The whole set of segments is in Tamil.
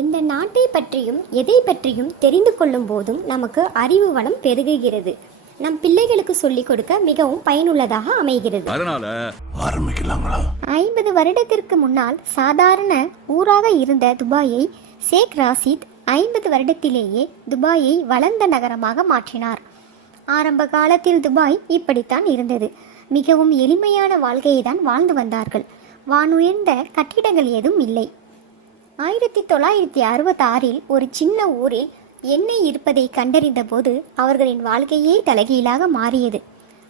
எந்த நாட்டை பற்றியும் எதை பற்றியும் தெரிந்து கொள்ளும் போதும் நமக்கு அறிவு வளம் பெருகுகிறது. நம் பிள்ளைகளுக்கு சொல்லிக் கொடுக்க மிகவும் பயனுள்ளதாக அமைகிறது. 50 வருடத்திற்கு முன்னால் சாதாரண ஊராக இருந்த துபாயை ஷேக் ராசித் 50 வருடத்திலேயே துபாயை வளர்ந்த நகரமாக மாற்றினார். ஆரம்ப காலத்தில் துபாய் இப்படித்தான் இருந்தது. மிகவும் எளிமையான வாழ்க்கையை தான் வாழ்ந்து வந்தார்கள். வானுயர்ந்த கட்டிடங்கள் ஏதும் இல்லை. 1966 ஒரு சின்ன ஊரில் எண்ணெய் இருப்பதை கண்டறிந்த போது அவர்களின் வாழ்க்கையே தலைகீழாக மாறியது.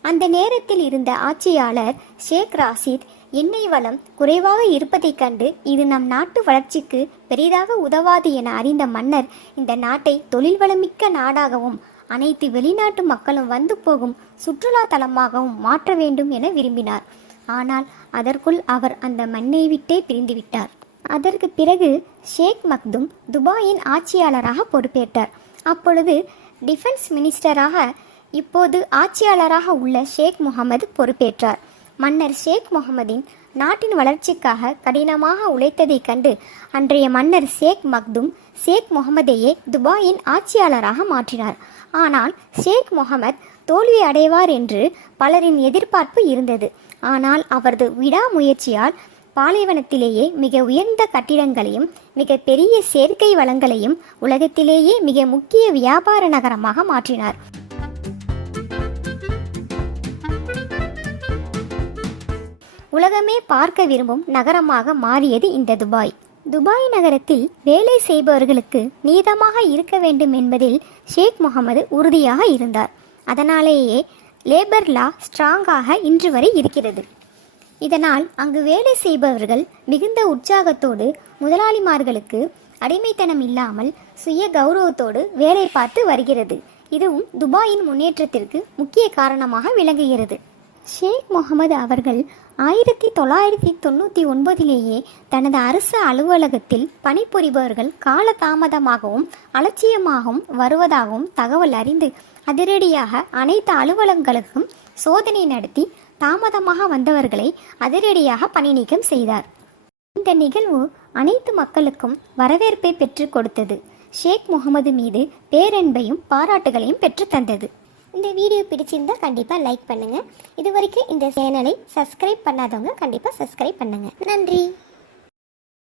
அந்த நேரத்தில் இருந்த ஆட்சியாளர் ஷேக் ராசித் எண்ணெய் வளம் குறைவாக இருப்பதைக் கண்டு இது நம் நாட்டு வளர்ச்சிக்கு பெரிதாக உதவாது என அறிந்த மன்னர் இந்த நாட்டை தொழில் வளமிக்க நாடாகவும் அனைத்து வெளிநாட்டு மக்களும் வந்து போகும் சுற்றுலா தலமாகவும் மாற்ற வேண்டும் என விரும்பினார். ஆனால் அதற்குள் அவர் அந்த மண்ணை விட்டே பிரிந்துவிட்டார். அதற்கு பிறகு ஷேக் மக்தும் துபாயின் ஆட்சியாளராக பொறுப்பேற்றார். அப்பொழுது டிஃபென்ஸ் மினிஸ்டராக இப்போது ஆட்சியாளராக உள்ள ஷேக் முகமது பொறுப்பேற்றார். மன்னர் ஷேக் முகமதின் நாட்டின் வளர்ச்சிக்காக கடினமாக உழைத்ததைக் கண்டு அன்றைய மன்னர் ஷேக் மக்தும் ஷேக் முகமதையே துபாயின் ஆட்சியாளராக மாற்றினார். ஆனால் ஷேக் முகமது தோல்வி அடைவார் என்று பலரின் எதிர்பார்ப்பு இருந்தது. ஆனால் அவரது விடாமுயற்சியால் பாலைவனத்திலேயே மிக உயர்ந்த கட்டிடங்களையும் மிக பெரிய செயற்கை வளங்களையும் உலகத்திலேயே மிக முக்கிய வியாபார நகரமாக மாற்றினார். உலகமே பார்க்க விரும்பும் நகரமாக மாறியது இந்த துபாய். துபாய் நகரத்தில் வேலை செய்பவர்களுக்கு நீதமாக இருக்க வேண்டும் என்பதில் ஷேக் முகமது உறுதியாக இருந்தார். அதனாலேயே லேபர் லா ஸ்ட்ராங்காக இன்று வரை இருக்கிறது. இதனால் அங்கு வேலை செய்பவர்கள் மிகுந்த உற்சாகத்தோடு முதலாளிமார்களுக்கு அடிமைத்தனம் இல்லாமல் சுய கௌரவத்தோடு வேலை பார்த்து வருகிறது. இதுவும் துபாயின் முன்னேற்றத்திற்கு முக்கிய காரணமாக விளங்குகிறது. ஷேக் முகமது அவர்கள் 1999 தனது அரசு அலுவலகத்தில் பணிபுரிபவர்கள் காலதாமதமாகவும் அலட்சியமாகவும் வருவதாகவும் தகவல் அறிந்து அதிரடியாக அனைத்து அலுவலகங்களுக்கும் சோதனை நடத்தி தாமதமாக வந்தவர்களை அதிரடியாக பணி நீக்கம் செய்தார். இந்த நிகழ்வு அனைத்து மக்களுக்கும் வரவேற்பை பெற்று கொடுத்தது. ஷேக் முகமது மீது பேரன்பையும் பாராட்டுகளையும் பெற்று தந்தது. இந்த வீடியோ பிடிச்சிருந்தா கண்டிப்பாக லைக் பண்ணுங்கள். இது வரைக்கும் இந்த சேனலை சப்ஸ்கிரைப் பண்ணாதவங்க கண்டிப்பாக சப்ஸ்கிரைப் பண்ணுங்கள். நன்றி.